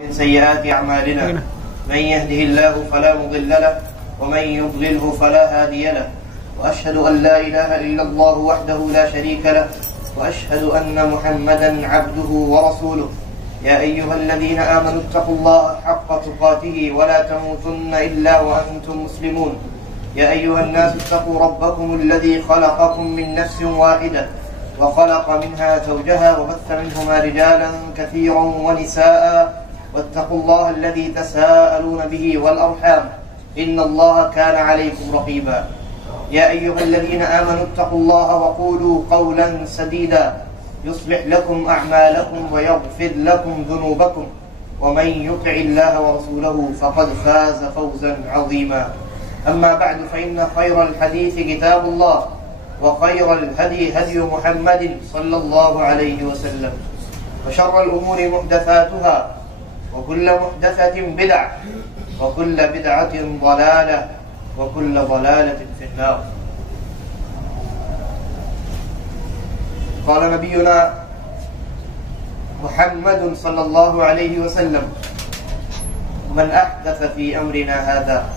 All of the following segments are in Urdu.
من سيئات أعمالنا من يهده الله فلا مضل له ومن يضلله فلا هادي له وأشهد أن لا إله إلا الله وحده لا شريك له وأشهد أن محمدا عبده ورسوله يا أيها الذين آمنوا اتقوا الله حق تقاته ولا تموتن إلا وأنتم مسلمون يا أيها الناس اتقوا ربكم الذي خلقكم من نفس واحدة وخلق منها زوجها وبث منهما رجالا كثيرا ونساء واتقوا الله الذي تساءلون به والأرحام إن الله كان عليكم رقيبا يا أيها الذين آمنوا اتقوا الله وقولوا قولا سديدا يصلح لكم أعمالكم ويغفر لكم ذنوبكم ومن يطع الله ورسوله فقد فاز فوزا عظيما أما بعد فإن خير الحديث كتاب الله وخير الهدي هدي محمد صلى الله عليه وسلم وشر الأمور محدثاتها وكل محدثة بدعة وكل بدعة ضلالة وكل ضلالة في النار. قال نبينا محمد صلى الله عليه وسلم من أحدث في أمرنا هذا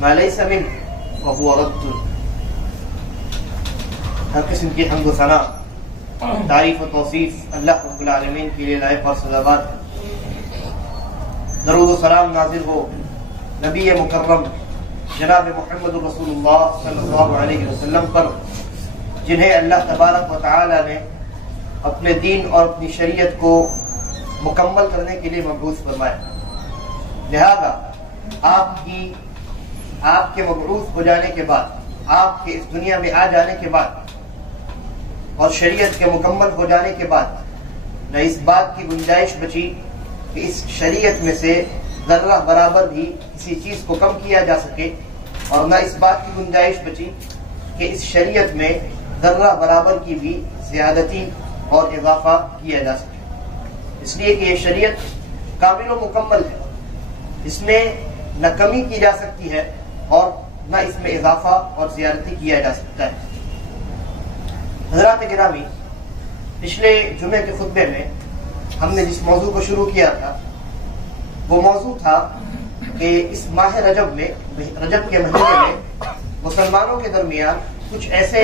ما ليس منه فهو رد. ہر قسم کی حمد و ثنا تعریف و توصیف اللہ رب العالمین کے لیے لائق اور سزاوار ہے. درود و سلام نازل ہو نبی مکرم جناب محمد رسول اللہ صلی اللہ علیہ وسلم پر جنہیں اللہ تبارک و تعالی نے اپنے دین اور اپنی شریعت کو مکمل کرنے کے لیے مبعوث فرمایا. لہذا آپ کے مبعوث ہو جانے کے بعد، آپ کے اس دنیا میں آ جانے کے بعد اور شریعت کے مکمل ہو جانے کے بعد نہ اس بات کی گنجائش بچی کہ اس شریعت میں سے ذرہ برابر بھی کسی چیز کو کم کیا جا سکے، اور نہ اس بات کی گنجائش بچی کہ اس شریعت میں ذرہ برابر کی بھی زیادتی اور اضافہ کیا جا سکے. اس لیے کہ یہ شریعت کامل و مکمل ہے، اس میں نہ کمی کی جا سکتی ہے اور نہ اس میں اضافہ اور زیادتی کیا جا سکتا ہے. حضرات گرامی، پچھلے جمعے کے خطبے میں ہم نے جس موضوع کو شروع کیا تھا وہ موضوع تھا کہ اس ماہ رجب کے مہینے میں مسلمانوں کے درمیان کچھ ایسے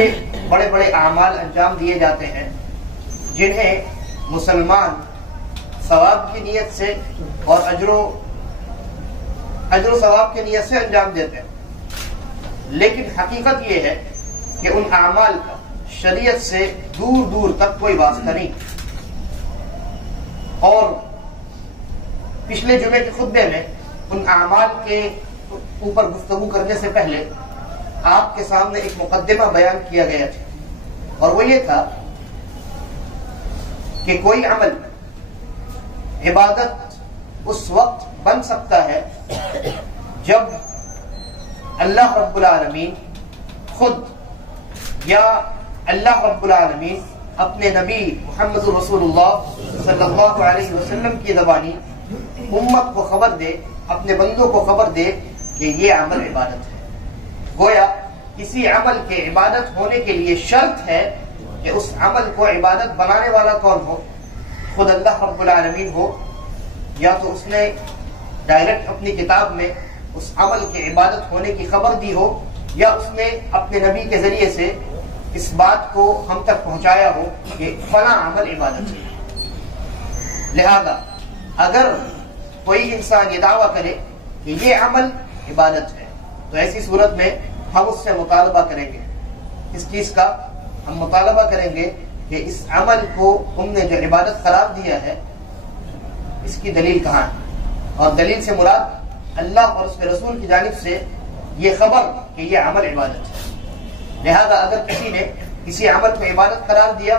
بڑے بڑے اعمال انجام دیے جاتے ہیں جنہیں مسلمان ثواب کی نیت سے اور اجر و ثواب کی نیت سے انجام دیتے ہیں، لیکن حقیقت یہ ہے کہ ان اعمال کا شریعت سے دور دور تک کوئی واسطہ نہیں. اور پچھلے جمعے کے خطبے میں ان اعمال کے اوپر گفتگو کرنے سے پہلے آپ کے سامنے ایک مقدمہ بیان کیا گیا تھا، اور وہ یہ تھا کہ کوئی عمل عبادت اس وقت بن سکتا ہے جب اللہ رب العالمین خود یا اللہ رب العالمین اپنے نبی محمد رسول اللہ صلی اللہ علیہ وسلم کی زبانی امت کو خبر دے، اپنے بندوں کو خبر دے کہ یہ عمل عبادت ہے. گویا کسی عمل کے عبادت ہونے کے لیے شرط ہے کہ اس عمل کو عبادت بنانے والا کون ہو، خود اللہ رب العالمین ہو، یا تو اس نے ڈائریکٹ اپنی کتاب میں اس عمل کے عبادت ہونے کی خبر دی ہو، یا اس نے اپنے نبی کے ذریعے سے اس بات کو ہم تک پہنچایا ہو کہ فلاں عمل عبادت ہے. لہذا اگر کوئی انسان یہ دعویٰ کرے کہ یہ عمل عبادت ہے تو ایسی صورت میں ہم اس سے مطالبہ کریں گے. اس چیز کا ہم مطالبہ کریں گے کہ اس عمل کو تم نے جو عبادت قرار دیا ہے اس کی دلیل کہاں ہے، اور دلیل سے مراد اللہ اور اس کے رسول کی جانب سے یہ خبر کہ یہ عمل عبادت ہے. لہذا اگر کسی نے کسی عمل کو عبادت قرار دیا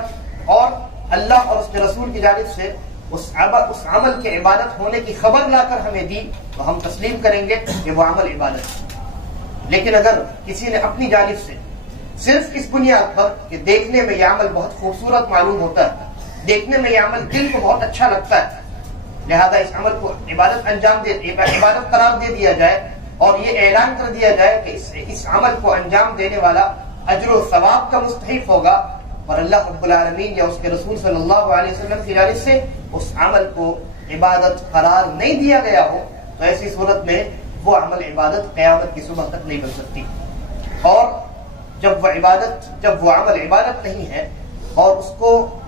اور اللہ اور اس کے رسول کی جانب سے اس عمل کے عبادت ہونے کی خبر لا کر ہمیں دی تو ہم تسلیم کریں گے کہ وہ عمل عبادت ہے. لیکن اگر کسی نے اپنی جانب سے صرف اس بنیاد پر کہ دیکھنے میں یہ عمل بہت خوبصورت معلوم ہوتا ہے، دیکھنے میں یہ عمل دل کو بہت اچھا لگتا ہے، لہذا اس عمل کو عبادت قرار دے دیا جائے اور یہ اعلان کر دیا جائے کہ اس عمل کو انجام دینے والا اجر و ثواب کا مستحق ہوگا، اور اللہ رب العالمین یا اس کے رسول صلی اللہ علیہ وسلم کی جانب سے اس عمل کو عبادت قرار نہیں دیا گیا ہو تو ایسی صورت میں وہ عمل عبادت قیامت کی صبح تک نہیں بن سکتی. اور جب وہ عمل عبادت نہیں ہے اور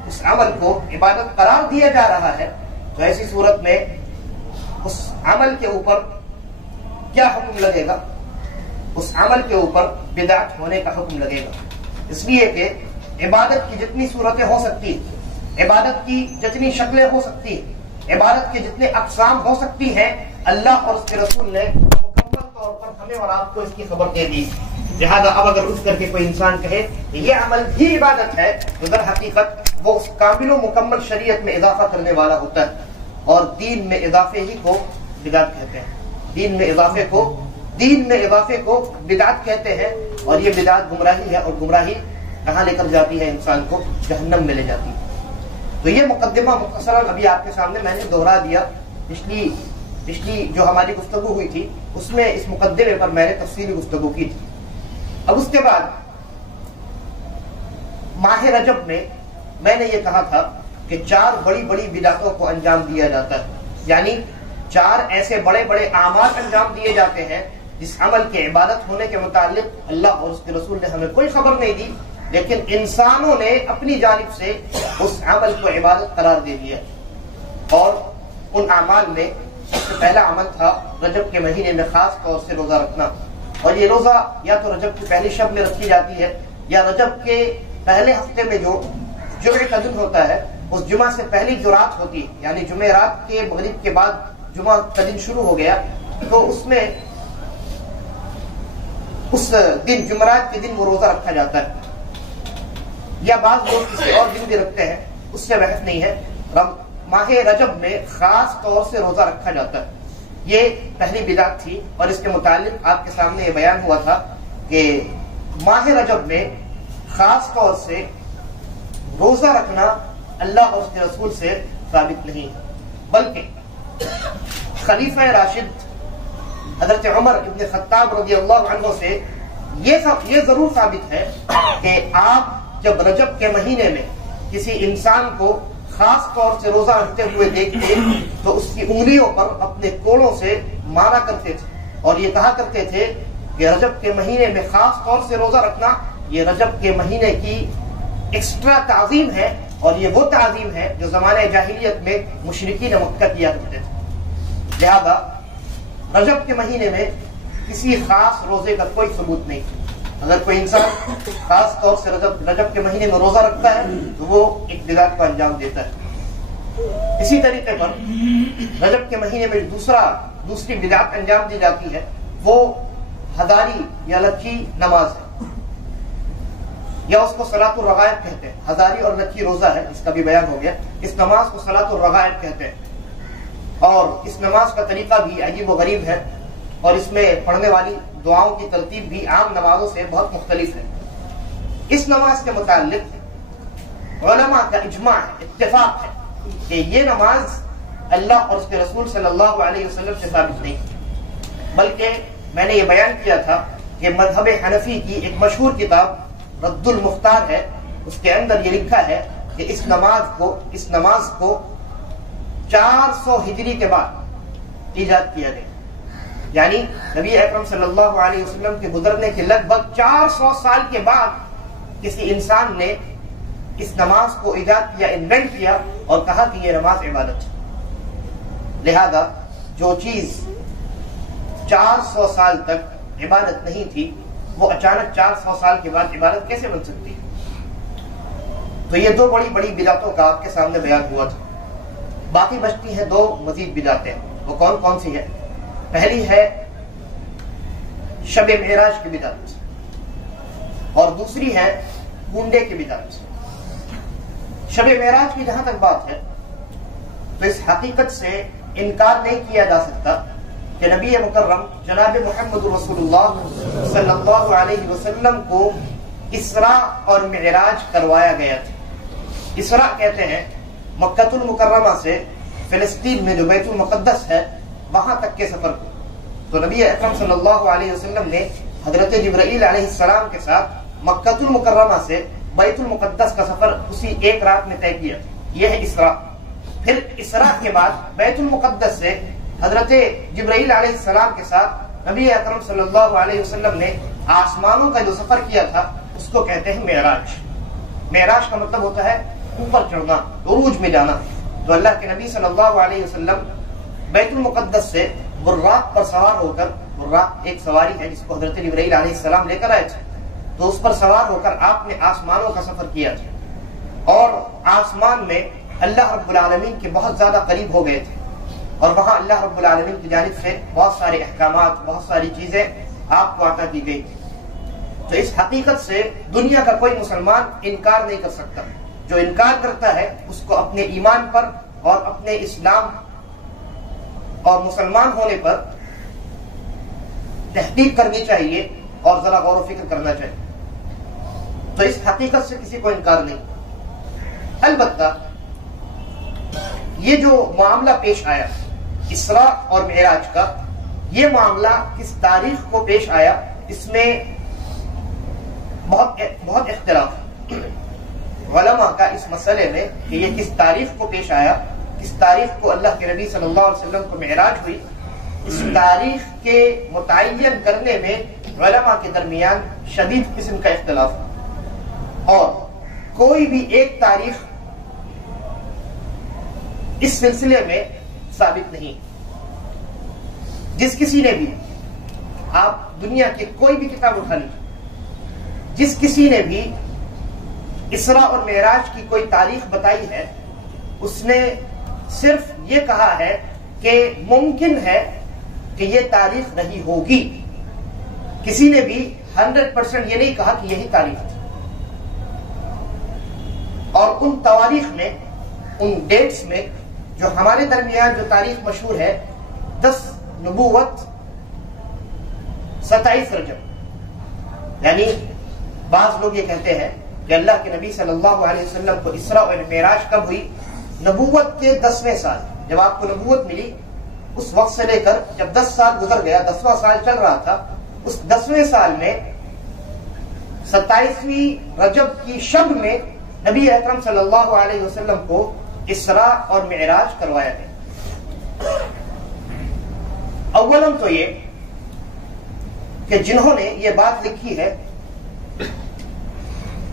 اس عمل کو عبادت قرار دیا جا رہا ہے تو ایسی صورت میں اس عمل کے اوپر کیا حکم لگے گا؟ اس عمل کے اوپر بدعت ہونے کا حکم لگے گا. اس لیے کہ عبادت کی جتنی صورتیں ہو سکتی ہیں، عبادت کی جتنی شکلیں ہو سکتی ہیں، عبادت کے جتنے اقسام ہو سکتی ہیں، اللہ اور اس کے رسول نے مکمل طور پر ہمیں اور آپ کو اس کی خبر دے دی. لہذا اب اگر اٹھ کر کے کوئی انسان کہے کہ یہ عمل بھی عبادت ہے تو در حقیقت وہ اس کامل و مکمل شریعت میں اضافہ کرنے والا ہوتا ہے. اور دین میں اضافے ہی کو بدعت کہتے ہیں. دین میں اضافے کو بدعت کہتے ہیں. اور یہ بدعت گمراہی ہے، اور گمراہی کہاں لے کر جاتی ہے؟ انسان کو جہنم میں لے جاتی ہے. تو یہ مقدمہ مختصراً ابھی آپ کے سامنے میں نے دوہرا دیا. پچھلی جو ہماری گفتگو ہوئی تھی اس میں اس مقدمے پر میں نے تفصیلی گفتگو کی تھی. اب اس کے بعد ماہ رجب میں نے یہ کہا تھا کہ 4 بڑی بدعتوں کو انجام دیا جاتا ہے. یعنی 4 ایسے بڑے اعمال انجام دیے جاتے ہیں جس عمل کے عبادت ہونے کے متعلق اللہ اور اس کے رسول نے ہمیں کوئی خبر نہیں دی، لیکن انسانوں نے اپنی جانب سے اس عمل کو عبادت قرار دے دیا. اور ان اعمال میں سب سے پہلا عمل تھا رجب کے مہینے میں خاص طور سے روزہ رکھنا. اور یہ روزہ یا تو رجب کی پہلی شب میں رکھی جاتی ہے یا رجب کے پہلے ہفتے میں جو جمعے کا دن ہوتا ہے اس جمعہ سے پہلی جو رات ہوتی ہے، یعنی جمعہ رات کے مغرب کے بعد جمعہ کا دن شروع ہو گیا تو اس میں اس دن جمعرات کے دن وہ روزہ رکھا جاتا ہے. یا بعض لوگ کسی اور دن بھی رکھتے ہیں، اس سے بحث نہیں ہے. ماہ رجب میں خاص طور سے روزہ رکھا جاتا ہے. یہ پہلی بدعت تھی اور اس کے متعلق آپ کے سامنے یہ بیان ہوا تھا کہ ماہ رجب میں خاص طور سے روزہ رکھنا اللہ اور اس کے رسول سے ثابت نہیں ہے، بلکہ خلیفہ راشد حضرت عمر ابن خطاب رضی اللہ عنہ سے یہ ضرور ثابت ہے کہ آپ جب رجب کے مہینے میں کسی انسان کو خاص طور سے روزہ رکھتے ہوئے دیکھتے تو اس کی انگلیوں پر اپنے کوڑوں سے مارا کرتے تھے اور یہ کہا کرتے تھے کہ رجب کے مہینے میں خاص طور سے روزہ رکھنا یہ رجب کے مہینے کی ایکسٹرا تعظیم ہے، اور یہ وہ تعظیم ہے جو زمانہ جاہلیت میں مشرکین مکہ کیا کرتے تھے. لہذا رجب کے مہینے میں کسی خاص روزے کا کوئی ثبوت نہیں. اگر کوئی انسان خاص طور سے رجب کے مہینے میں روزہ رکھتا ہے تو وہ ایک بدعت کو انجام دیتا ہے. اسی طریقے پر رجب کے مہینے میں دوسری بدعت انجام دی جاتی ہے وہ ہزاری یا لکھی نماز ہے، یا اس کو صلاۃ الرغائب کہتے ہیں. ہزاری اور لکھی روزہ ہے، اس کا بھی بیان ہو گیا. اس نماز کو صلاۃ الرغائب کہتے ہیں اور اس نماز کا طریقہ بھی عجیب و غریب ہے اور اس میں پڑھنے والی دعاؤں کی ترتیب بھی عام نمازوں سے بہت مختلف ہے. اس نماز کے متعلق علماء کا اجماع ہے، اتفاق ہے کہ یہ نماز اللہ اور اس کے رسول صلی اللہ علیہ وسلم سے ثابت نہیں، بلکہ میں نے یہ بیان کیا تھا کہ مذہب حنفی کی ایک مشہور کتاب رد المختار ہے، اس کے اندر یہ لکھا ہے کہ اس نماز کو 400 ہجری کے بعد ایجاد کیا گیا. یعنی نبی اکرم صلی اللہ علیہ وسلم کے گزرنے کے لگ بھگ 400 سال کے بعد کسی انسان نے اس نماز کو ایجاد کیا، انوینٹ کیا اور کہا کہ یہ نماز عبادت ہے. لہذا جو چیز 400 سال تک عبادت نہیں تھی وہ اچانک 400 سال کے بعد عبادت کیسے بن سکتی ہے؟ تو یہ 2 بڑی بدعتوں کا آپ کے سامنے بیان ہوا تھا. باقی بچتی ہیں 2 مزید بدعتیں. وہ کون سی ہے؟ پہلی ہے شب معراج کی بدعت اور دوسری ہے کنڈے کی بدعت. شب معراج کی جہاں تک بات ہے تو اس حقیقت سے انکار نہیں کیا جا سکتا کہ نبی مکرم جناب محمد رسول اللہ صلی اللہ علیہ وسلم کو اسراء اور معراج کروایا گیا تھا. اسراء کہتے ہیں مکہ المکرمہ سے فلسطین میں جو بیت المقدس ہے وہاں تک کے سفر کو. تو نبی اکرم صلی اللہ علیہ وسلم نے حضرت جبرائیل علیہ السلام کے ساتھ مکہ المکرمہ سے بیت المقدس کا سفر اسی ایک رات میں طے کیا. یہ ہے اسراء. پھر اسراء کے بعد بیت المقدس سے حضرت جبرائیل علیہ السلام کے ساتھ نبی اکرم صلی اللہ علیہ وسلم نے آسمانوں کا جو سفر کیا تھا اس کو کہتے ہیں معراج. معراج کا مطلب ہوتا ہے اوپر چڑھنا، عروج میں جانا. تو اللہ کے نبی صلی اللہ علیہ وسلم بیت المقدس سے براق پر سوار ہو کر، براق ایک سواری ہے جس کو حضرت جبرائیل علیہ السلام لے کر آئے تھے، تو اس پر سوار ہو کر آپ نے آسمانوں کا سفر کیا تھا اور آسمان میں اللہ رب العالمین کے بہت زیادہ قریب ہو گئے تھے اور وہاں اللہ رب العالمین کی جانب سے بہت سارے احکامات، بہت ساری چیزیں آپ کو عطا کی گئی تھی. تو اس حقیقت سے دنیا کا کوئی مسلمان انکار نہیں کر سکتا. جو انکار کرتا ہے اس کو اپنے ایمان پر اور اپنے اسلام اور مسلمان ہونے پر تحقیق کرنی چاہیے اور ذرا غور و فکر کرنا چاہیے. تو اس حقیقت سے کسی کو انکار نہیں. البتہ یہ جو معاملہ پیش آیا اسراء اور معراج کا، یہ معاملہ کس تاریخ کو پیش آیا اس میں بہت اختلاف علماء کا اس مسئلے میں کہ یہ کس تاریخ کو پیش آیا، کس تاریخ کو اللہ کے نبی صلی اللہ علیہ وسلم کو معراج ہوئی. اس تاریخ کے متعین کرنے میں علماء کے درمیان شدید قسم کا اختلاف اور کوئی بھی ایک تاریخ اس سلسلے میں ثابت نہیں. جس کسی نے بھی، آپ دنیا کی کوئی بھی کتاب اٹھا لیجیے، جس کسی نے بھی اسراء اور معراج کی کوئی تاریخ بتائی ہے، اس نے صرف یہ کہا ہے کہ ممکن ہے کہ یہ تاریخ رہی ہوگی. کسی نے بھی 100% یہ نہیں کہا کہ یہی تاریخ تھی. اور ان تواریخ میں، ان ڈیٹس میں جو ہمارے درمیان جو تاریخ مشہور ہے 10 نبوت 27 رجب، یعنی بعض لوگ یہ کہتے ہیں کہ اللہ کے نبی صلی اللہ علیہ وسلم کو اسراء اور معراج کب ہوئی؟ نبوت کے 10ویں سال، جب آپ کو نبوت ملی اس وقت سے لے کر جب 10 سال گزر گیا، 10واں سال چل رہا تھا، اس 10ویں سال میں 27ویں رجب کی شب میں نبی اکرم صلی اللہ علیہ وسلم کو اسراء اور معراج کروایا گیا. اولاً تو یہ کہ جنہوں نے یہ بات لکھی ہے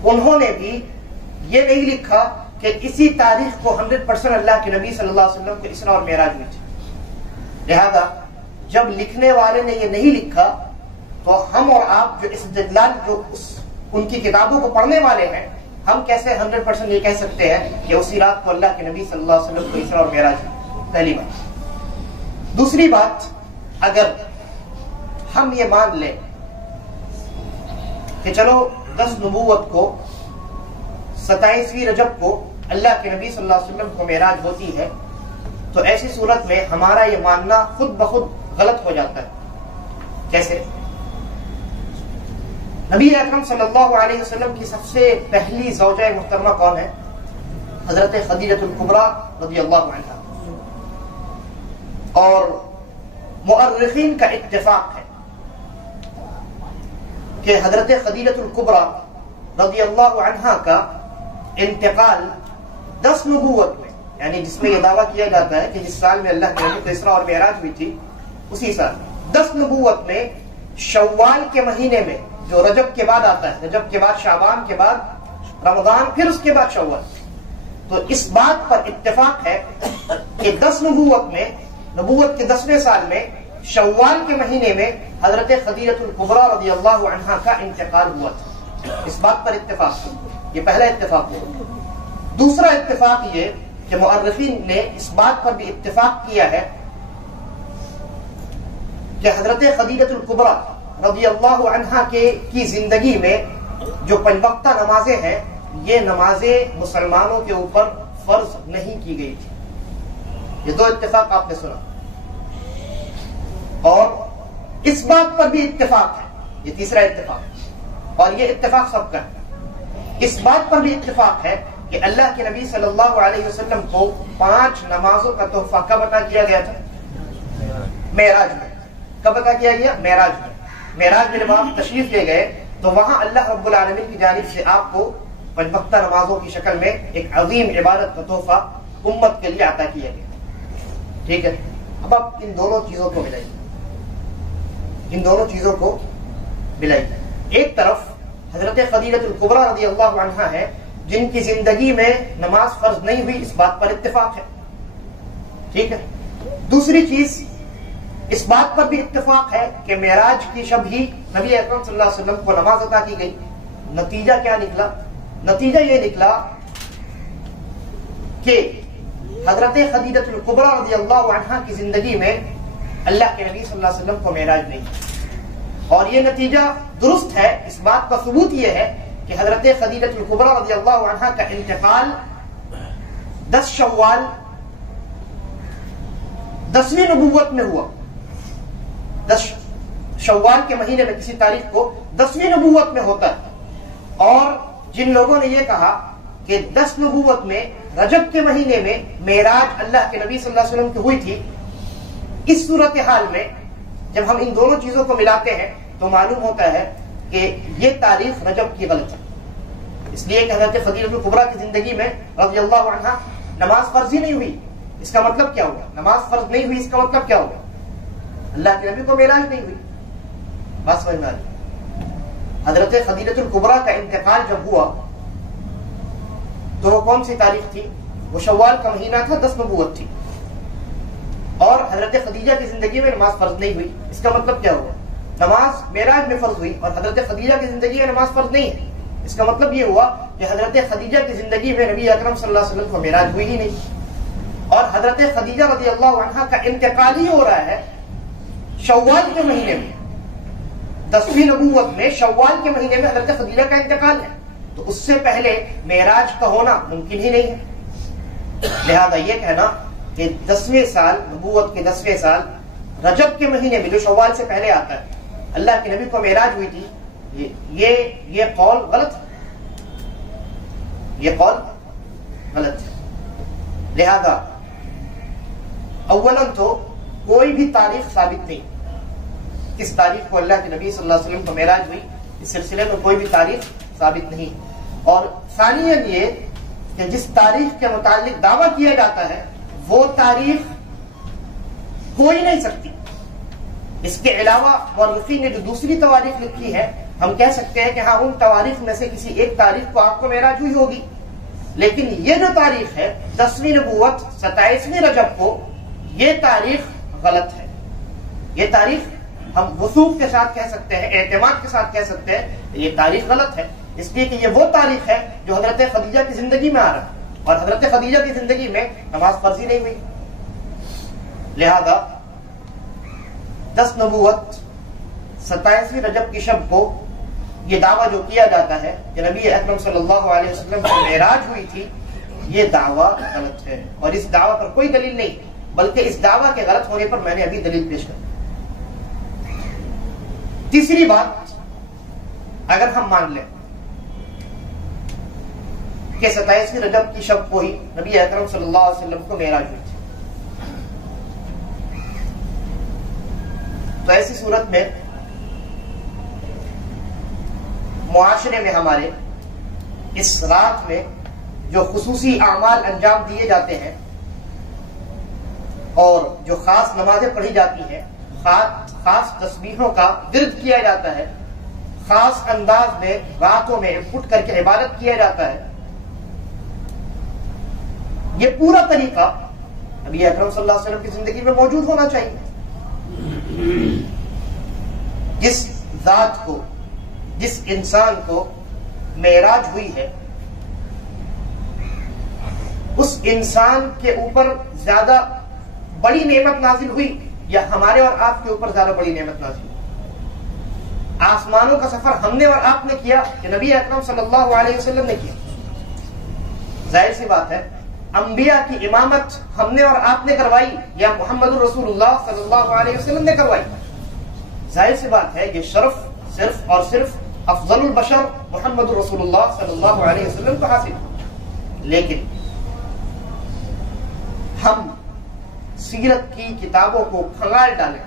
انہوں نے بھی یہ نہیں لکھا کہ اسی تاریخ کو 100% اللہ کے نبی صلی اللہ علیہ وسلم کو اسراء اور معراج میں تھی. لہذا جب لکھنے والے نے یہ نہیں لکھا تو ہم اور آپ جو استدلال جو ان کی کتابوں کو پڑھنے والے ہیں، ہم کیسے 100% یہ کہہ سکتے ہیں کہ اسی رات کو اللہ کے نبی صلی اللہ علیہ وسلم کو اسراء اور معراج ہے؟ پہلی بات. دوسری بات، اگر ہم یہ مان لیں کہ چلو 10 نبوت کو 27ویں رجب کو اللہ کے نبی صلی اللہ علیہ وسلم کو معراج ہوتی ہے، تو ایسی صورت میں ہمارا یہ ماننا خود بخود غلط ہو جاتا ہے. کیسے؟ نبی اکرم صلی اللہ علیہ وسلم کی سب سے پہلی زوجہ محترمہ کون ہے؟ حضرت خدیجہ الکبریٰ رضی اللہ عنہا. اور مؤرخین کا اتفاق ہے کہ حضرت خدیجہ الکبریٰ رضی اللہ عنہا کا انتقال 10 نبوت میں، یعنی جس میں یہ دعویٰ کیا جاتا ہے کہ جس سال میں اللہ کے نبی کو اسراء اور معراج ہوئی تھی اسی سال 10 نبوت میں شوال کے مہینے میں، جو رجب کے بعد آتا ہے، رجب کے بعد شعبان کے بعد رمضان، پھر اس کے بعد شوال. تو اس بات پر اتفاق ہے کہ 10 نبوت میں، نبوت کے 10ویں سال میں شوال کے مہینے میں حضرت خدیجہ الکبریٰ رضی اللہ عنہا کا انتقال ہوا تھا. اس بات پر اتفاق ہے. یہ پہلا اتفاق ہے. دوسرا اتفاق یہ کہ مؤرخین نے اس بات پر بھی اتفاق کیا ہے کہ حضرت خدیجہ الکبریٰ رضی اللہ عنہا کی زندگی میں جو 5 وقتہ نمازیں ہیں، یہ نمازیں مسلمانوں کے اوپر فرض نہیں کی گئی تھی. یہ 2 اتفاق آپ نے سنا. اور اس بات پر بھی اتفاق ہے، یہ تیسرا اتفاق، اور یہ اتفاق سب کا ہے. اس بات پر بھی اتفاق ہے کہ اللہ کے نبی صلی اللہ علیہ وسلم کو 5 نمازوں کا تحفہ کب عطا کیا گیا تھا؟ معراج میں. کب عطا کیا گیا؟ معراج میں. معراج میں جب آپ تشریف لے گئے تو وہاں اللہ رب العالمین کی جانب سے آپ کو 5 وقتہ نمازوں کی شکل میں ایک عظیم عبادت کا تحفہ امت کے لیے عطا کیا گیا. ٹھیک ہے. اب آپ ان دونوں چیزوں کو ملائیے, ان دونوں چیزوں کو ملائیے. ایک طرف حضرت خدیجہ الکبریٰ رضی اللہ عنہا ہے جن کی زندگی میں نماز فرض نہیں ہوئی, اس بات پر اتفاق ہے. ٹھیک ہے. دوسری چیز, اس بات پر بھی اتفاق ہے کہ معراج کی شب ہی نبی اکرم صلی اللہ علیہ وسلم کو نماز عطا کی گئی. نتیجہ کیا نکلا؟ نتیجہ یہ نکلا کہ حضرت خدیجہ الکبریٰ رضی اللہ عنہا کی زندگی میں اللہ کے نبی صلی اللہ علیہ وسلم کو معراج نہیں. اور یہ نتیجہ درست ہے. اس بات کا ثبوت یہ ہے کہ حضرت خدیجہ الکبریٰ رضی اللہ عنہا کا انتقال 10 شوال 10ویں نبوت میں ہوا. 10 شوال کے مہینے میں کسی تاریخ کو 10ویں نبوت میں ہوتا ہے. اور جن لوگوں نے یہ کہا کہ 10 نبوت میں رجب کے مہینے میں معراج اللہ کے نبی صلی اللہ علیہ وسلم کی ہوئی تھی, اس صورتحال میں جب ہم ان دونوں چیزوں کو ملاتے ہیں تو معلوم ہوتا ہے کہ یہ تاریخ رجب کی غلط ہے. اس لیے کہ حضرت خدیجہ الکبریٰ کی زندگی میں رضی اللہ عنہا نماز فرض ہی نہیں ہوئی. اس کا مطلب کیا ہوگا؟ نماز فرض نہیں ہوئی, اس کا مطلب کیا ہوگا؟ اللہ کے نبی کو معراج نہیں ہوئی. بات سمجھ میں آ رہی؟ حضرت خدیجہ الکبریٰ کا انتقال جب ہوا تو وہ کون سی تاریخ تھی؟ وہ شوال کا مہینہ تھا, 10 نبوت تھی. اور حضرت خدیجہ کی زندگی میں نماز فرض نہیں ہوئی. اس کا مطلب کیا ہوا؟ نماز معراج میں فرض ہوئی اور حضرت خدیجہ کی زندگی میں نماز فرض نہیں ہے. اس کا مطلب یہ ہوا کہ حضرت خدیجہ کی زندگی میں نبی اکرم صلی اللہ علیہ وسلم کو معراج ہوئی ہی نہیں. اور حضرت خدیجہ رضی اللہ عنہا کا انتقال ہی ہو رہا ہے شوال کے مہینے میں. 10ویں نبوت میں شوال کے مہینے میں حضرت خدیجہ کا انتقال ہے, تو اس سے پہلے معراج کا ہونا ممکن ہی نہیں ہے. لہذا یہ کہنا کہ 10ویں سال نبوت کے 10ویں سال رجب کے مہینے میں جو شوال سے پہلے آتا ہے اللہ کے نبی کو معراج ہوئی تھی, یہ قول غلط ہے. یہ قول غلط ہے. لہذا اولاً تو کوئی بھی تاریخ ثابت نہیں کس تاریخ کو اللہ کے نبی صلی اللہ علیہ وسلم کو معراج ہوئی. اس سلسلے میں کوئی بھی تاریخ ثابت نہیں. اور ثانیاً یہ کہ جس تاریخ کے متعلق دعویٰ کیا جاتا ہے وہ تاریخ ہو ہی نہیں سکتی. اس کے علاوہ مورخین نے جو دوسری تواریخ لکھی ہے ہم کہہ سکتے ہیں کہ ہاں ان تواریخ میں سے کسی ایک تاریخ کو آپ کو معراج ہوئی ہوگی, لیکن یہ جو تاریخ ہے 10ویں نبوت 27ویں رجب کو, یہ تاریخ غلط ہے. یہ تاریخ ہم وثوق کے ساتھ کہہ سکتے ہیں, اعتماد کے ساتھ کہہ سکتے ہیں یہ تاریخ غلط ہے, اس لیے کہ یہ وہ تاریخ ہے جو حضرت خدیجہ کی زندگی میں آ رہا ہے اور حضرت خدیجہ کی زندگی میں نماز فرض ہی نہیں ہوئی. لہذا 10 نبوت 27ویں رجب کی شب کو یہ دعویٰ جو کیا جاتا ہے کہ نبی اکرم صلی اللہ علیہ وسلم کو معراج ہوئی تھی, یہ دعویٰ غلط ہے. اور اس دعویٰ پر کوئی دلیل نہیں, بلکہ اس دعویٰ کے غلط ہونے پر میں نے ابھی دلیل پیش کر. تیسری بات, اگر ہم مان لیں کہ 27ویں رجب کی شب کو ہی نبی اکرم صلی اللہ علیہ وسلم کو معراج ہوئی تھی, تو ایسی صورت میں معاشرے میں ہمارے اس رات میں جو خصوصی اعمال انجام دیے جاتے ہیں اور جو خاص نمازیں پڑھی جاتی ہیں, خاص تسبیحوں کا ورد کیا جاتا ہے, خاص انداز میں راتوں میں اٹھ کر کے عبادت کیا جاتا ہے, یہ پورا طریقہ نبی اکرم صلی اللہ علیہ وسلم کی زندگی میں موجود ہونا چاہیے. جس ذات کو, جس انسان کو معراج ہوئی ہے اس انسان کے اوپر زیادہ بڑی نعمت نازل ہوئی یا ہمارے اور آپ کے اوپر زیادہ بڑی نعمت نازل ہوئی؟ آسمانوں کا سفر ہم نے اور آپ نے کیا کہ نبی اکرم صلی اللہ علیہ وسلم نے کیا؟ ظاہر سی بات ہے انبیاء کی امامت ہم نے اور آپ نے کروائی یا محمد رسول اللہ صلی اللہ علیہ وسلم نے کروائی؟ ظاہر سی بات ہے یہ شرف صرف اور صرف افضل البشر محمد رسول اللہ صلی اللہ علیہ وسلم کو حاصل. لیکن ہم سیرت کی کتابوں کو کھنگال ڈالیں,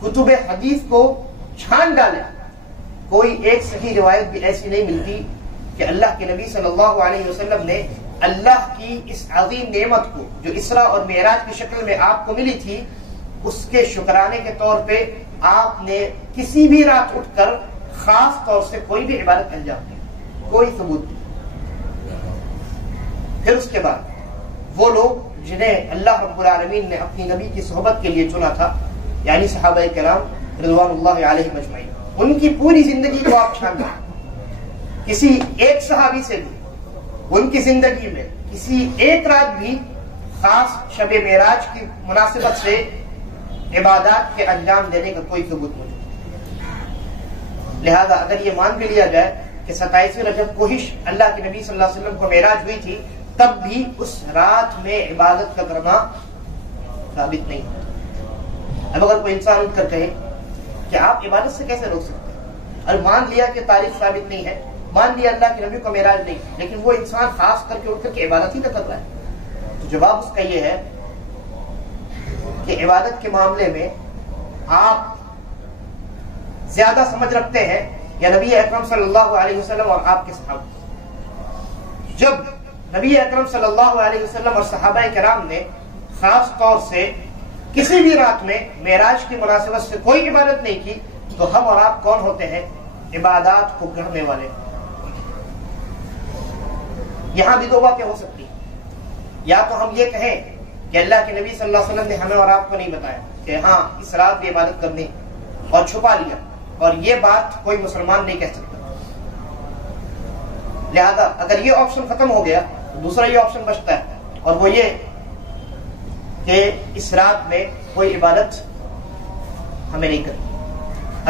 کتب حدیث کو چھان ڈالیں, کوئی ایک صحیح روایت بھی ایسی نہیں ملتی کہ اللہ کے نبی صلی اللہ علیہ وسلم نے اللہ کی اس عظیم نعمت کو جو اسراء اور معراج کی شکل میں آپ کو ملی تھی، اس کے شکرانے کے طور پہ آپ نے کسی بھی رات اٹھ کر خاص طور سے کوئی بھی عبادت انجام دی، کوئی ثبوت نہیں۔ پھر اس کے بعد وہ لوگ جنہیں اللہ رب العالمین نے اپنی نبی کی صحبت کے لیے چنا تھا، یعنی صحابہ کرام رضوان اللہ علیہم اجمعین، ان کی پوری زندگی کو آپ چھان لیں، کسی ایک صحابی سے بھی ان کی زندگی میں کسی ایک رات بھی خاص شب معراج کی مناسبت سے عبادات کے انجام دینے کا کوئی ثبوت نہیں۔ لہذا اگر یہ مان بھی لیا جائے کہ 27 رجب کو ہی اللہ کے نبی صلی اللہ علیہ وسلم کو معراج ہوئی تھی، تب بھی اس رات میں عبادت کا کرنا ثابت نہیں ہوتا۔ اب اگر کوئی انسان اٹھ کر کہے کہ آپ عبادت سے کیسے روک سکتے ہیں، اور مان لیا کہ تاریخ ثابت نہیں ہے، مان لیا اللہ کے نبی کو معراج نہیں، لیکن وہ انسان خاص کر کے اٹھ کر کے عبادت ہی نہ کر رہا ہے، تو جواب اس کا یہ ہے کہ عبادت کے معاملے میں آپ زیادہ سمجھ رکھتے ہیں یا نبی اکرم صلی اللہ علیہ وسلم اور آپ کے صحابہ۔ جب نبی اکرم صلی اللہ علیہ وسلم اور صحابہ کرام نے خاص طور سے کسی بھی رات میں معراج کی مناسبت سے کوئی عبادت نہیں کی، تو ہم اور آپ کون ہوتے ہیں؟ عبادات کو گڑھنے والے۔ یہاں بھی دو باتیں ہو سکتی ہیں، یا تو ہم یہ کہیں کہ اللہ کے نبی صلی اللہ علیہ وسلم نے ہمیں اور آپ کو نہیں بتایا کہ ہاں اس رات بھی عبادت کرنی، اور چھپا لیا، اور یہ بات کوئی مسلمان نہیں کہہ سکتا۔ لہذا اگر یہ آپشن ختم ہو گیا تو دوسرا یہ آپشن بچتا ہے، اور وہ یہ کہ اس رات میں کوئی عبادت ہمیں نہیں کرنی۔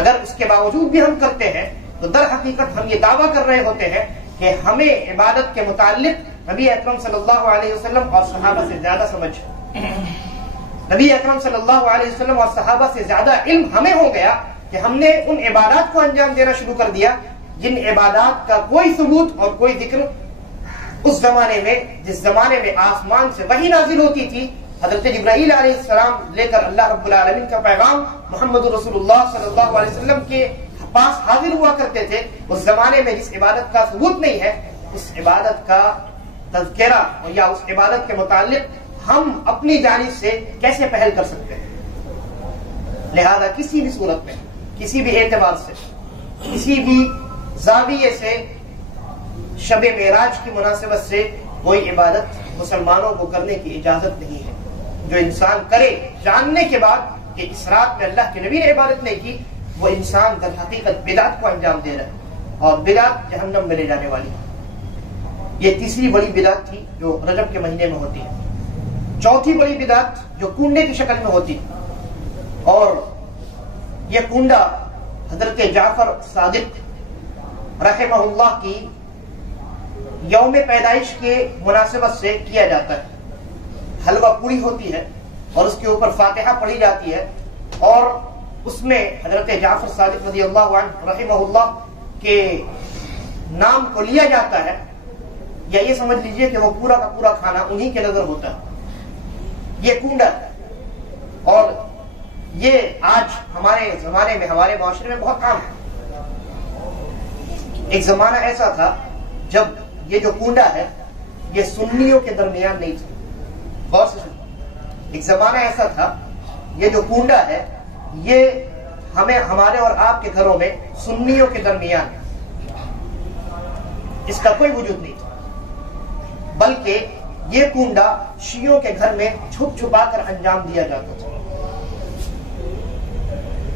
اگر اس کے باوجود بھی ہم کرتے ہیں تو در حقیقت ہم یہ دعویٰ کر رہے ہوتے ہیں کہ ہمیں عبادت کے متعلق نبی اکرم صلی اللہ علیہ وسلم اور صحابہ سے زیادہ سمجھ، نبی اکرم صلی اللہ علیہ وسلم اور صحابہ سے زیادہ علم ہمیں ہو گیا کہ ہم نے ان عبادات کو انجام دینا شروع کر دیا جن عبادات کا کوئی ثبوت اور کوئی ذکر اس زمانے میں، جس زمانے میں آسمان سے وحی نازل ہوتی تھی، حضرت جبرائیل علیہ السلام لے کر اللہ رب العالمین کا پیغام محمد رسول اللہ صلی اللہ علیہ وسلم کے پاس حاضر ہوا کرتے تھے، اس زمانے میں جس عبادت کا ثبوت نہیں ہے، اس عبادت کا تذکرہ یا اس عبادت کے متعلق ہم اپنی جانب سے کیسے پہل کر سکتے ہیں؟ لہذا کسی بھی صورت میں، کسی بھی اعتبار سے، کسی بھی زاویے سے شب معراج کی مناسبت سے کوئی عبادت مسلمانوں کو کرنے کی اجازت نہیں ہے۔ جو انسان کرے جاننے کے بعد کہ اس رات میں اللہ کے نبی نے عبادت نہیں کی، وہ انسان در حقیقت بدعت کو انجام دے رہا ہے، اور بدعت جہنم میں لے جانے والی ہے۔ یہ تیسری بڑی بدعت تھی جو رجب کے مہینے میں ہوتی ہے۔ چوتھی بڑی بدعت جو کنڈے کی شکل میں ہوتی ہے، اور یہ کنڈا حضرت جعفر صادق رحمہ اللہ کی یوم پیدائش کے مناسبت سے کیا جاتا ہے۔ حلوہ پوری ہوتی ہے اور اس کے اوپر فاتحہ پڑھی جاتی ہے، اور اس میں حضرت جعفر صادق رضی اللہ عنہ رحمہ اللہ کے نام کو لیا جاتا ہے، یا یہ سمجھ لیجئے کہ وہ پورا کا پورا کھانا انہی کے نظر ہوتا ہے۔ یہ کنڈا ہے، اور یہ آج ہمارے زمانے میں، ہمارے معاشرے میں بہت عام ہے۔ ایک زمانہ ایسا تھا جب یہ جو کنڈا ہے یہ سنیوں کے درمیان نہیں تھا۔ غور سے سنیں، ایک زمانہ ایسا تھا یہ جو کنڈا ہے یہ ہمارے اور آپ کے گھروں میں سنیوں کے درمیان، اس کا کوئی وجود نہیں تھا، بلکہ یہ کنڈا شیعوں کے گھر میں چھپ چھپا کر انجام دیا جاتا تھا۔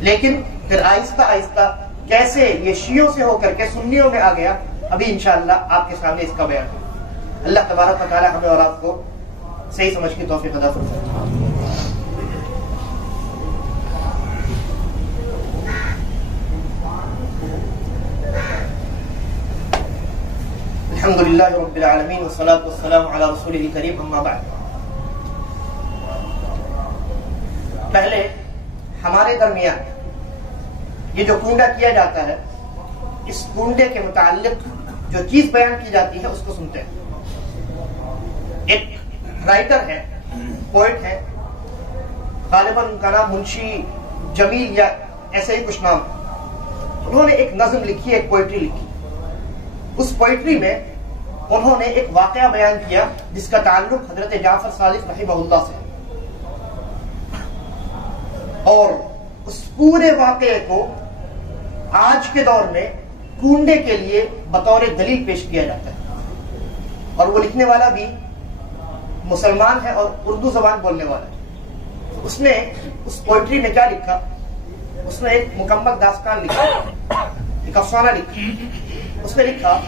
لیکن پھر آہستہ آہستہ کیسے یہ شیعوں سے ہو کر کے سنیوں میں آ گیا، ابھی انشاءاللہ آپ کے سامنے اس کا بیان ہے۔ اللہ تبارک و تعالی ہمیں اور آپ کو صحیح سمجھ کی توفیق عطا فرمائے۔ الحمدللہ رب العالمین والصلاة والسلام علی رسولہ الکریم، اما بعد۔ پہلے ہمارے درمیان یہ جو کنڈا کیا جاتا ہے، اس کنڈے کے متعلق جو چیز بیان کی جاتی ہے اس کو سنتے ہیں۔ ایک رائٹر ہے، پوئٹ ہے، غالباً ان کا نام منشی جمیل یا ایسے ہی کچھ نام، انہوں نے ایک نظم لکھی، ایک پوئٹری لکھی۔ اس پوئٹری میں انہوں نے ایک واقعہ بیان کیا جس کا تعلق حضرت جعفر صادق رحمہ اللہ سے، اور اس پورے واقعے کو آج کے دور میں کونڈے کے لیے بطور دلیل پیش کیا جاتا ہے، اور وہ لکھنے والا بھی مسلمان ہے اور اردو زبان بولنے والا ہے۔ اس نے اس پوئٹری میں کیا لکھا؟ اس نے ایک مکمل داستان لکھا، ایک افسانہ لکھا۔ اس نے لکھا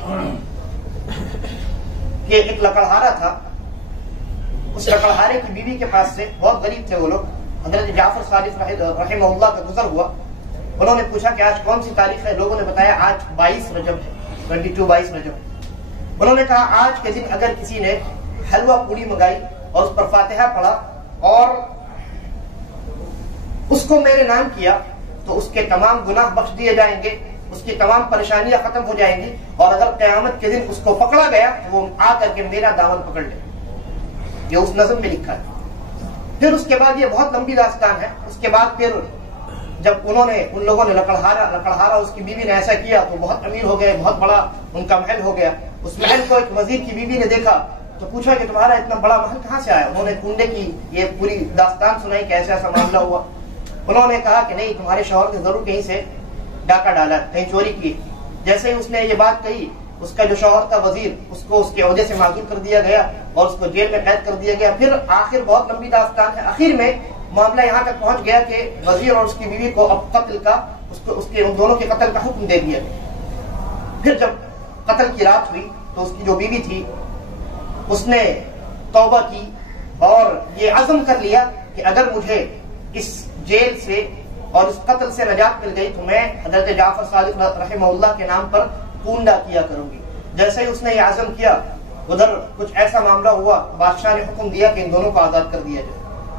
کہ ایک لکڑہارا تھا، اس لکڑہارے کی بیوی کے پاس سے، بہت غریب تھے وہ لوگ، حضرت جعفر صادق رحمہ اللہ کا گزر ہوا۔ انہوں نے پوچھا کہ آج کون سی تاریخ ہے؟ لوگوں نے بتایا آج 22 رجب ہے، 22 رجب۔ انہوں نے کہا آج کے دن اگر کسی نے حلوہ پوری منگائی اور اس پر فاتحہ پڑھا اور اس کو میرے نام کیا تو اس کے تمام گناہ بخش دیے جائیں گے، اس کی تمام پریشانیاں ختم ہو جائیں گی، اور اگر قیامت کے دن اس کو پکڑا گیا تو وہ آ کر کے میرا دامن پکڑ لے۔ یہ اس نظم میں لکھا ہے۔ پھر اس کے بعد، یہ بہت لمبی داستان ہے، اس کے بعد پھر جب ان لوگوں نے لکڑہارا اس کی بیوی نے ایسا کیا تو بہت امیر ہو گئے، بہت بڑا ان کا محل ہو گیا۔ اس محل کو ایک وزیر کی بیوی نے دیکھا تو پوچھا کہ تمہارا اتنا بڑا محل کہاں سے آیا؟ انہوں نے کنڈے کی یہ پوری داستان سنائی کہ ایسا ایسا معاملہ ہوا۔ انہوں نے کہا کہ نہیں، تمہارے شوہر نے ضرور کہیں سے ڈاکہ ڈالا، کہیں چوری کی۔ جیسے ہی اس نے یہ بات کہی، اس کا جو شوہر تھا وزیر، اس کو اس کے عہدے سے معزول کر دیا گیا اور اس کو جیل میں قید کر دیا گیا۔ پھر آخر، بہت لمبی داستان ہے، آخر میں معاملہ یہاں تک پہنچ گیا کہ وزیر اور اس کی بیوی کو اب قتل کا، ان دونوں کے قتل کا حکم دے دیا گیا۔ پھر جب قتل کی رات ہوئی تو اس کی جو بیوی تھی اس نے توبہ کی اور یہ عزم کر لیا کہ اگر مجھے اس جیل سے اور اس قتل سے نجات مل گئی تو میں حضرت جعفر صادق رحمہ اللہ کے نام پر کونڈا کیا کروں گی۔ جیسے ہی اس نے یہ عزم کیا، ادھر کچھ ایسا معاملہ ہوا، بادشاہ نے حکم دیا کہ ان دونوں کو آزاد کر دیا جائے۔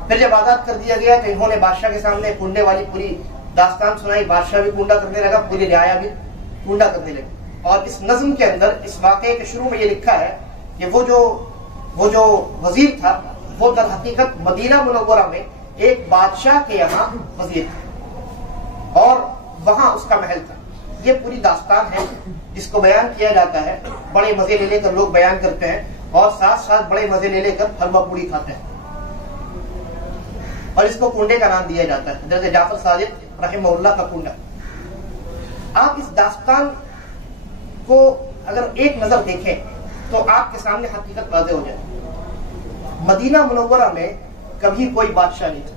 پھر جب آزاد کر دیا گیا تو انہوں نے بادشاہ کے سامنے کنڈے والی پوری داستان سنائی۔ بادشاہ بھی کنڈا کرنے لگا، پوری رعایا بھی کنڈا کرنے لگی۔ اور اس نظم کے اندر، اس واقعے کے شروع میں یہ لکھا ہے کہ وہ جو وزیر تھا وہ در حقیقت مدینہ منورہ میں ایک بادشاہ کے یہاں وزیر تھا اور وہاں اس کا محل تھا۔ یہ پوری داستان ہے جس کو بیان کیا جاتا ہے، بڑے مزے لے لے کر لوگ بیان کرتے ہیں اور ساتھ ساتھ بڑے مزے لے لے کر حلوہ پوری کھاتے ہیں، اور اس کو کنڈے کا نام دیا جاتا ہے، حضرت جعفر صادق رحمہ اللہ کا کنڈا۔ آپ اس داستان کو اگر ایک نظر دیکھیں تو آپ کے سامنے حقیقت واضح ہو جائے۔ مدینہ منورہ میں کبھی کوئی بادشاہ نہیں تھا،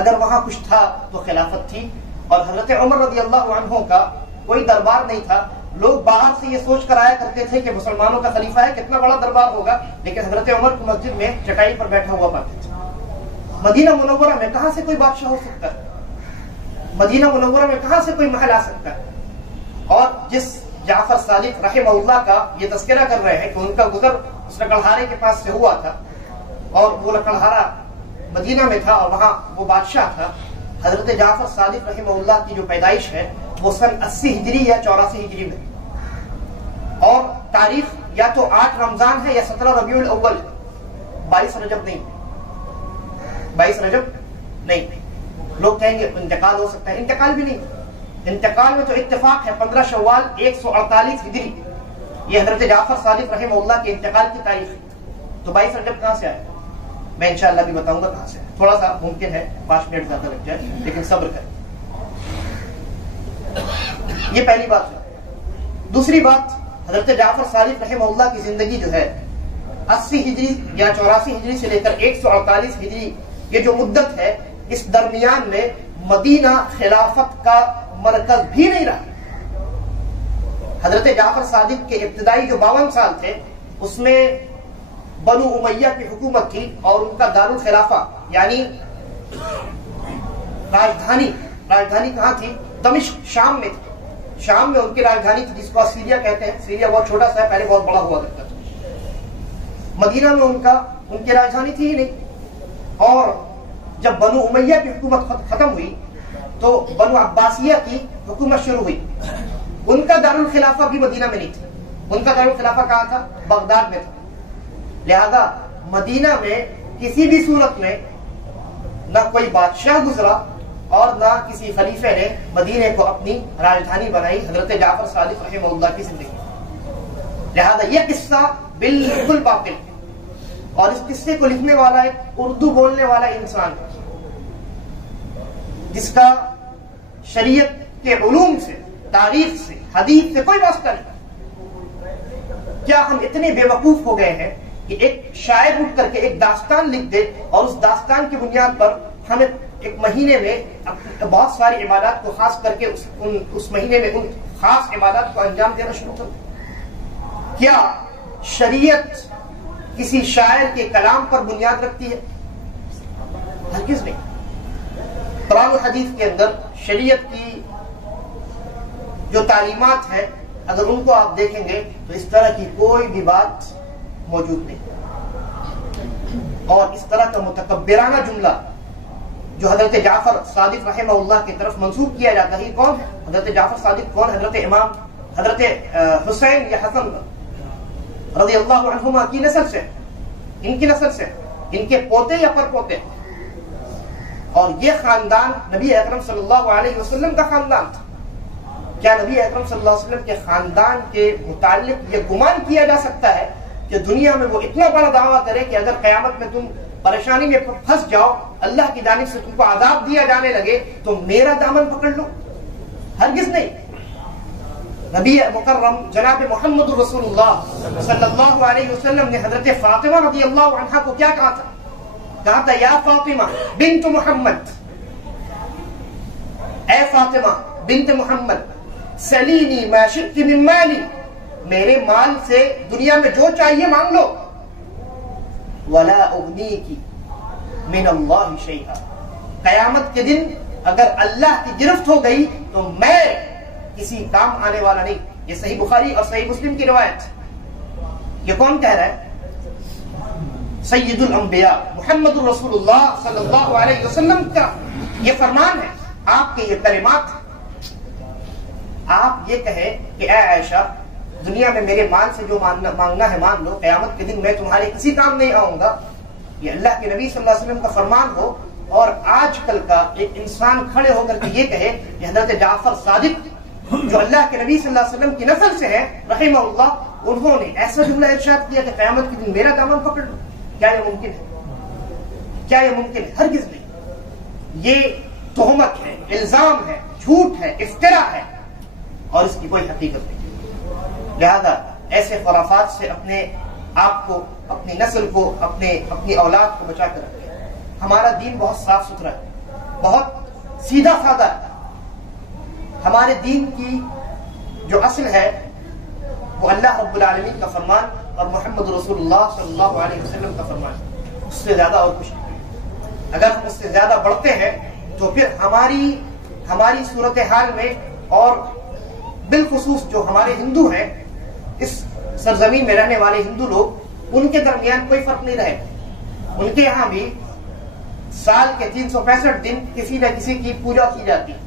اگر وہاں کچھ تھا تو خلافت تھی، اور حضرت عمر رضی اللہ عنہ کا کوئی دربار نہیں تھا۔ لوگ باہر سے یہ سوچ کر آیا کرتے تھے کہ مسلمانوں کا خلیفہ ہے، کتنا بڑا دربار ہوگا، لیکن حضرت عمر کو مسجد میں چٹائی پر بیٹھا ہوا پاتے تھے۔ مدینہ منورہ میں کہاں سے کوئی بادشاہ ہو سکتا ہے؟ مدینہ منورہ میں کہاں سے کوئی محل آ سکتا ہے؟ اور جس جعفر صادق رحمہ اللہ کا یہ تذکرہ کر رہے ہیں کہ ان کا گزر اس لکڑہارے کے پاس سے ہوا تھا، اور وہ لکڑہارا مدینہ میں تھا اور وہاں وہ بادشاہ تھا۔ حضرت جعفر صادق رحمہ اللہ کی جو پیدائش ہے وہ سن 80 ہجری یا 84 ہجری میں، اور تاریخ یا تو 8 رمضان ہے یا 17 ربیع الاول ہے، 22 رجب نہیں، 22 رجب نہیں۔ لوگ کہیں گے انتقال ہو سکتا ہے، انتقال بھی نہیں۔ انتقال میں تو اتفاق ہے 15 شوال 148 ہجری، یہ حضرت جعفر صادق رحمہ اللہ کے انتقال کی تاریخ ہے۔ تو 22 رجب کہاں سے آئے؟ میں انشاءاللہ بھی بتاؤں گا کہاں سے۔ تھوڑا سا ممکن ہے 5 منٹ زیادہ لگ جائے، لیکن صبر کریں۔ یہ پہلی بات ہے۔ دوسری بات، حضرت جعفر صادق رحمہ اللہ کی زندگی جو ہے 80 ہجری یا 84 ہجری سے لے کر 148 ہجری، یہ جو مدت ہے، اس درمیان میں مدینہ خلافت کا مرکز بھی نہیں رہا۔ حضرت جعفر صادق کے ابتدائی جو 52 سال تھے اس میں بنو امیہ کی حکومت تھی، اور ان کا دارالخلافہ یعنی راجدھانی کہاں تھی؟ دمشق، شام میں تھی۔ شام میں ان کی راجدھانی تھی، جس کو سیریا کہتے ہیں۔ سیریا بہت چھوٹا سا ہے، پہلے بہت بڑا ہوا کرتا تھا۔ مدینہ میں ان کی راجدھانی تھی ہی نہیں۔ اور جب بنو امیہ کی حکومت ختم ہوئی تو بنو عباسیہ کی حکومت شروع ہوئی۔ ان کا دارالخلافہ بھی مدینہ میں نہیں تھا، ان کا دارالخلافہ کہاں تھا؟ بغداد میں تھا۔ لہذا مدینہ میں کسی بھی صورت میں نہ کوئی بادشاہ گزرا اور نہ کسی خلیفے نے مدینے کو اپنی راجدھانی بنائی حضرت جعفر صادق رحمہ اللہ کی زندگی۔ لہذا یہ قصہ بالکل باطل ہے، اور اس قصے کو لکھنے والا ایک اردو بولنے والا انسان جس کا شریعت کے علوم سے، تاریخ سے، حدیث سے کوئی واسطہ نہیں۔ کیا ہم اتنے بے وقوف ہو گئے ہیں کہ ایک شاعر اٹھ کر کے ایک داستان لکھ دے اور اس داستان کی بنیاد پر ہمیں ایک مہینے میں بہت ساری عبادات کو خاص کر کے اس مہینے میں ان خاص عبادات کو انجام دینا شروع کر دیں؟ کیا شریعت کسی شاعر کے کلام پر بنیاد رکھتی ہے؟ ہرگز نہیں۔ قرآن و حدیث کے اندر شریعت کی جو تعلیمات ہے، اگر ان کو آپ دیکھیں گے تو اس طرح کی کوئی بھی بات موجود نہیں، اور اس طرح کا متکبرانہ جملہ جو حضرت جعفر صادق رحمہ اللہ کی طرف منسوب کیا جاتا ہے، کون ہے حضرت جعفر صادق؟ کون؟ حضرت امام حضرت حسین یا حسن رضی اللہ عنہما کی نسل سے، ان کی نسل سے، ان کے پوتے یا پر پوتے، اور یہ خاندان نبی اکرم صلی اللہ علیہ وسلم کا خاندان تھا۔ کیا نبی اکرم صلی اللہ علیہ وسلم کے خاندان کے متعلق یہ گمان کیا جا سکتا ہے کہ دنیا میں وہ اتنا بڑا دعویٰ کرے کہ اگر قیامت میں تم پریشانی میں پھنس جاؤ، اللہ کی جانب سے تم کو عذاب دیا جانے لگے تو میرا دامن پکڑ لو؟ ہرگز نہیں۔ نبی مکرم جناب محمد رسول اللہ صلی اللہ علیہ وسلم نے حضرت فاطمہ رضی اللہ عنہا کو کیا کہا تھا؟ کہا تھا یا فاطمہ بنت محمد، اے فاطمہ بنت محمد، سلینی ما شئت من مالی، میرے مال سے دنیا میں جو چاہیے مانگ لو، ولا اغنیکی من اللہ شیئا، قیامت کے دن اگر اللہ کی گرفت ہو گئی تو میں کسی کام آنے والا نہیں۔ یہ صحیح بخاری اور صحیح مسلم کی روایت۔ یہ کون کہہ رہا ہے؟ سید الانبیاء محمد الرسول اللہ صلی اللہ علیہ وسلم کا یہ فرمان ہے، آپ کے یہ کلمات ہیں۔ آپ یہ کہیں کہ اے عائشہ دنیا میں میرے مال سے جو مانگنا ہے مان لو، قیامت کے دن میں تمہارے کسی کام نہیں آؤں گا، یہ اللہ کے نبی صلی اللہ علیہ وسلم کا فرمان ہو، اور آج کل کا ایک انسان کھڑے ہو کر کے یہ کہے کہ حضرت جعفر صادق جو اللہ کے نبی صلی اللہ علیہ وسلم کی نسل سے ہے رحمہ اللہ، انہوں نے ایسا جملہ ارشاد کیا کہ قیامت کے دن میرا دامن پکڑ لو، کیا یہ ممکن ہے؟ کیا یہ ممکن ہے؟ ہرگز نہیں۔ یہ تہمت ہے، الزام ہے، جھوٹ ہے، افترا ہے، اور اس کی کوئی حقیقت نہیں۔ لہذا ایسے خرافات سے اپنے آپ کو، اپنی نسل کو، اپنی اولاد کو بچا کر رکھیں۔ ہمارا دین بہت صاف ستھرا ہے، بہت سیدھا سادہ ہے۔ ہمارے دین کی جو اصل ہے وہ اللہ رب العالمین کا فرمان اور محمد رسول اللہ صلی اللہ علیہ وسلم کا فرمان، اس سے زیادہ اور کچھ نہیں۔ اگر ہم اس سے زیادہ بڑھتے ہیں تو پھر ہماری صورتحال میں، اور بالخصوص جو ہمارے ہندو ہیں، اس سرزمین میں رہنے والے ہندو لوگ، ان کے درمیان کوئی فرق نہیں رہے۔ ان کے یہاں بھی سال کے 365 دن کسی نہ کسی کی پوجا کی جاتی ہے،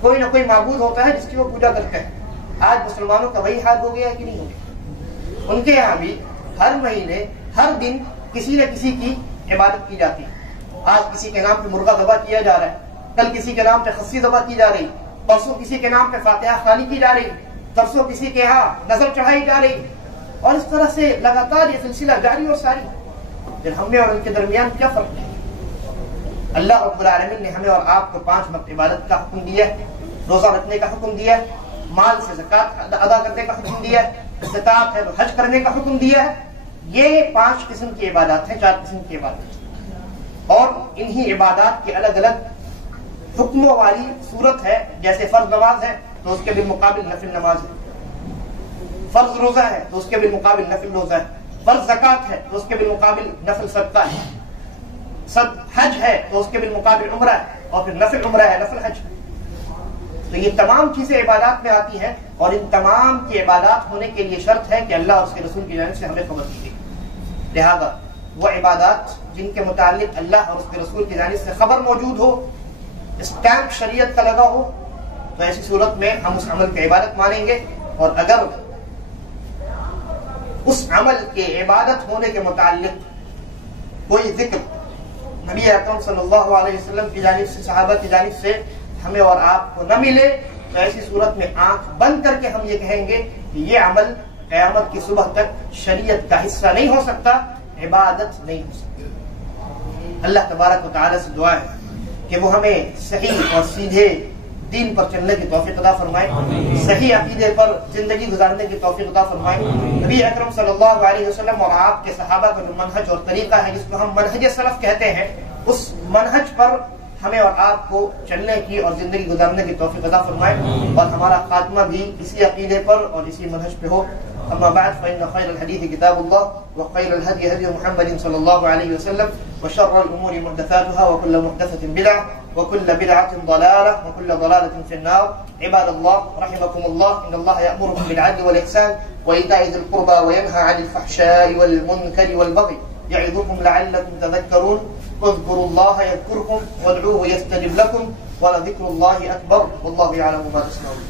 کوئی نہ کوئی معبود ہوتا ہے جس کی وہ پوجا کرتے ہیں۔ آج مسلمانوں کا وہی حال ہو گیا ہے کہ نہیں ہو گیا؟ ان کے یہاں بھی ہر مہینے ہر دن کسی نہ کسی کی عبادت کی جاتی ہے۔ آج کسی کے نام پہ مرغا ذبح کیا جا رہا ہے، کل کسی کے نام پہ خصی ذبح کی جا رہی، پرسوں کسی کے نام پہ فاتحہ خوانی کی جا رہی، ترسوں کسی کے یہاں نظر چڑھائی جا رہی، اور اس طرح سے لگاتار یہ سلسلہ جاری اور ساری۔ پھر ہم نے اور ان کے درمیان کیا فرق ہے؟ اللہ رب العالمین نے ہمیں اور آپ کو 5 وقت عبادت کا حکم دیا ہے، روزہ رکھنے کا حکم دیا ہے، مال سے زکات ادا کرنے کا حکم دیا ہے، استطاعت ہے تو حج کرنے کا حکم دیا ہے۔ یہ 5 قسم کی عبادات ہیں، 4 قسم کی عبادت، اور انہی عبادات کی الگ الگ حکموں والی صورت ہے۔ جیسے فرض نماز ہے تو اس کے بالمقابل نفل نماز ہے، فرض روزہ ہے تو اس کے بالمقابل نفل روزہ ہے، فرض زکات ہے تو اس کے بالمقابل نفل صدقہ ہے، حج ہے تو اس کے بالمقابل عمرہ ہے، اور پھر نفل عمرہ ہے، نفل حج ہے۔ تو یہ تمام چیزیں عبادات میں آتی ہیں، اور ان تمام کی عبادات ہونے کے لیے شرط ہے کہ اللہ اور اس کے رسول کی جانب سے ہمیں خبر دی گئی۔ لہذا وہ عبادات جن کے متعلق اللہ اور اس کے رسول کی جانب سے خبر موجود ہو، اسٹیمپ شریعت کا لگا ہو، تو ایسی صورت میں ہم اس عمل کی عبادت مانیں گے۔ اور اگر اس عمل کے عبادت ہونے کے متعلق کوئی ذکر نبی اکرم صلی اللہ علیہ وسلم کی جانب سے، صحابہ کی جانب سے ہمیں اور آپ کو نہ ملے، تو ایسی صورت میں آنکھ بند کر کے ہم یہ کہیں گے کہ یہ عمل قیامت کی صبح تک شریعت کا حصہ نہیں ہو سکتا، عبادت نہیں ہو سکتی۔ اللہ تبارک و تعالی سے دعا ہے کہ وہ ہمیں صحیح اور سیدھے دین پر چلنے کی توفیق عطا فرمائے، صحیح عقیدے پر زندگی گزارنے کی توفیق عطا فرمائے۔ نبی اکرم صلی اللہ علیہ وسلم اور آپ کے صحابہ کا جو منہج اور طریقہ ہے جس کو ہم منہج سلف کہتے ہیں، اس منہج پر ہمیں اور آپ کو چلنے کی اور زندگی گزارنے کی توفیق عطا فرمائے، اور ہمارا خاتمہ بھی اسی عقیدے پر اور اسی منہج پہ ہو۔ اما بعد فإن خير الحديث كتاب الله وخير الهدي هدي محمد صلى الله عليه وسلم وشر الأمور محدثاتها وكل محدثة بدعة وكل بدعة ضلالة وكل ضلالة في النار. عباد الله رحمكم الله، إن الله يأمركم بالعدل والإحسان وإيتاء ذي القربى وينهى عن الفحشاء والمنكر والبغي يعظكم لعلكم تذكرون. اذكروا الله يذكركم وادعوه يستجب لكم ولذكر الله أكبر والله يعلم ما تصنعون.